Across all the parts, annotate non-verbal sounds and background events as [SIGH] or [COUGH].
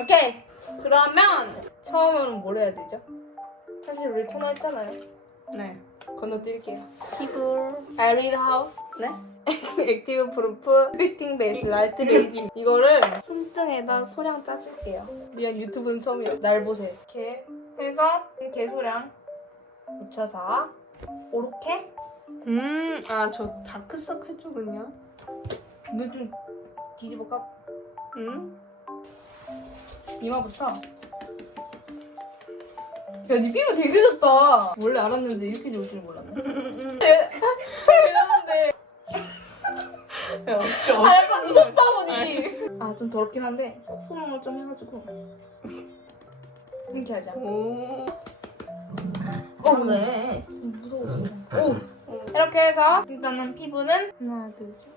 오케이. 그러면 처음으로는 뭘 해야 되죠? 사실 우리 토너 했잖아요. 네. 건너뛸게요. 피부. 아이리드 하우스. 네? 액티브 프루프 피팅 베이스 라이트 베이지 이거를 손등에다 소량 짜줄게요. 미안 유튜브는 처음이야. 날 보세요. 이렇게 해서 이렇게 소량 묻혀서 이렇게 음, 아, 저 다크서클 쪽은요? 이거 좀 뒤집어 까 음? 이마부터. 야, 니 피부 되게 좋다. 원래 알았는데 이렇게 좋을 줄 몰랐네. 이러는데. 야, 저. 아, 약간 무섭다 보니. 아, 좀 더럽긴 한데 콧구멍을 좀 해가지고 이렇게 하자. 오. 어, 네. 무서워. 오. 이렇게 해서 일단은 피부는 하나, 둘, 셋.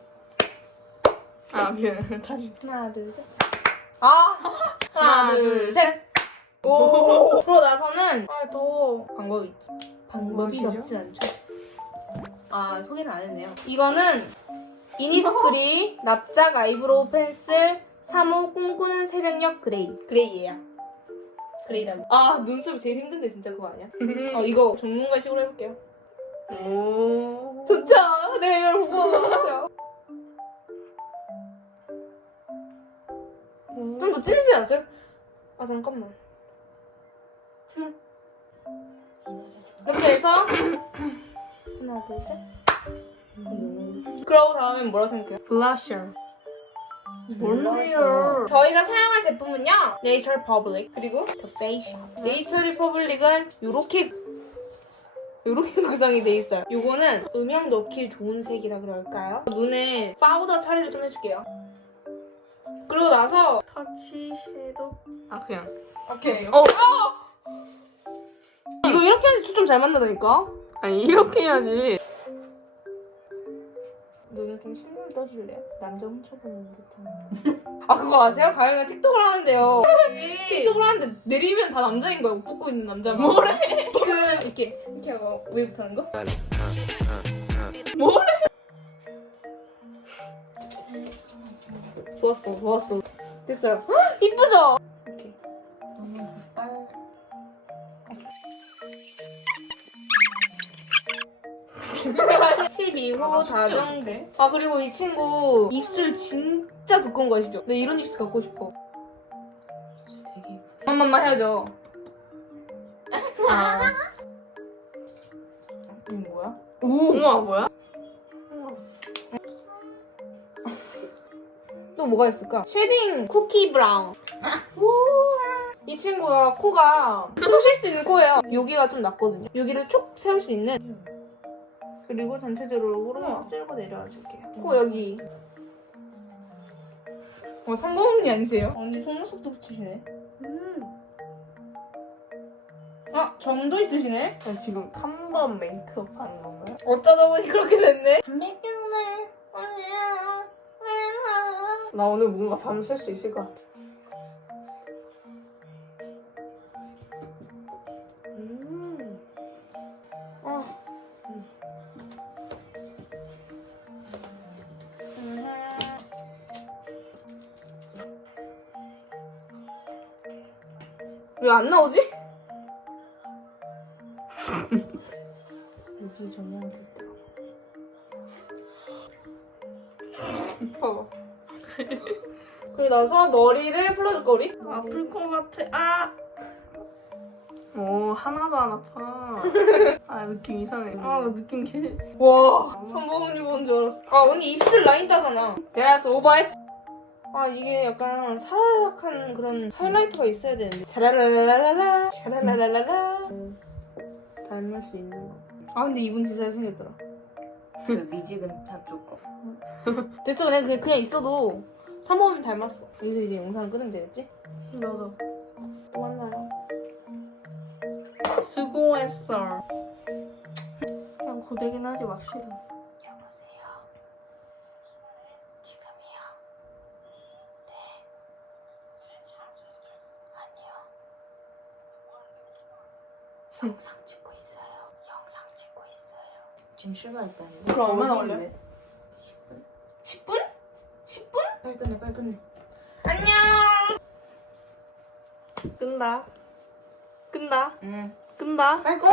아, 미안. [LAUGHS] 다시. 하나, 둘, 셋. 아, [LAUGHS] 하나, 둘, 셋. 오. 그러고 나서는 아, 더 방법이 있지. 방법이 무엇이죠? 없진 않죠. 아, 소개를 안 했네요. 이거는 이니스프리 [LAUGHS] 납작 아이브로우 펜슬 3호 꿈꾸는 새벽녘 그레이. 그레이예요. 그레이라고. 아, 눈썹이 제일 힘든데 진짜 그거 아니야? [LAUGHS] 어, 이거 전문가식으로 해볼게요. 오. 좋죠? 네, 이 찐하지 않았어요? 아, 잠깐만. 틀. 이렇게 해서 하나, 둘, 셋. 그러고 다음엔 뭐라 생각해요? 블러셔. 뭔데요? 저희가 사용할 제품은요 네이처 퍼블릭 그리고 더 페이셜 네이처 리퍼블릭은 요렇게 요렇게 [LAUGHS] 구성이 돼 있어요 요거는 음영 넣기 좋은 색이라 그럴까요? 눈에 파우더 처리를 좀 해줄게요 그러고 나서 터치 섀도우. 아, 그냥. 오케이 어. 이거 이렇게 하면 초점 잘 맞는다니까 아니, 이렇게 해야지. 눈을 좀 신경 떠줄래요? 남자 훔쳐보는 듯한 [LAUGHS] 아 그거 아세요? 가영이가 틱톡을 하는데요 틱톡을 하는데 내리면 다 남자인 거예요 옷 벗고 있는 남자가 뭐래? [LAUGHS] 그 이렇게 이렇게 하고 웨이브 타는 거? 뭐래? [LAUGHS] 좋았어 좋았어 됐어요 헉, 이쁘죠? 이렇게 12호 자정배. 아 그리고 이 친구 입술 진짜 두꺼운 거 아시죠? 나 이런 입술 갖고 싶어. 되게. 한 번만 해야죠. 아. 이거 뭐야? 우와, 뭐야? 또 뭐가 있을까? 쉐딩 쿠키 브라운. 이 친구가 코가 숨 쉴 수 있는 코예요. 여기가 좀 낮거든요. 여기를 촉 세울 수 있는. 그리고 전체적으로 확 쓸고 내려와 줄게요. 코 여기. 어, 상범언니 아니세요? 언니 속눈썹도 붙이시네. 음. 아, 점도 있으시네? 아, 지금 3번 메이크업 하는 건가요? 어쩌다 보니 그렇게 됐네. 나 오늘 뭔가 밤 샐 수 있을 것 같아. 음. 아. 왜안 나오지? 여기 정리하면 됐다. 봐봐. 그리고 나서 머리를 풀어줄 거리? 아플 것 같아. 아! 오, 하나도 안 아파. 아, 느낌 이상해. 아, 나 느낌 개. 와, 선보은이 보는 줄 알았어. 아, 언니 입술 라인 따잖아. 됐어, 오버했어. 아, 이게 약간 사라락한 그런 하이라이트가 있어야 되는데. 샤라라라라라, 샤라라라라라. 닮을 수 있는 거. 아, 근데 이분 진짜 잘생겼더라. 그 저쪽 거. [LAUGHS] 됐어, 그냥, 그냥, 그냥 있어도 선보은 닮았어. 여기서 이제 영상을 끄면 되겠지? 맞아. 또 만나요. 수고했어. 그냥 고데기는 하지 맙시다. 여보세요. 지금이요. 네. 아니요. 영상 찍고 있어요. 영상 찍고 있어요. 지금 출발했다는데. 그럼 얼마나 걸려? 10분. 10분? 10분? 빨리 끝내, 빨리 끝내. 안녕! 끈다. 끈다. 응. 끈다. 빨리 꺼.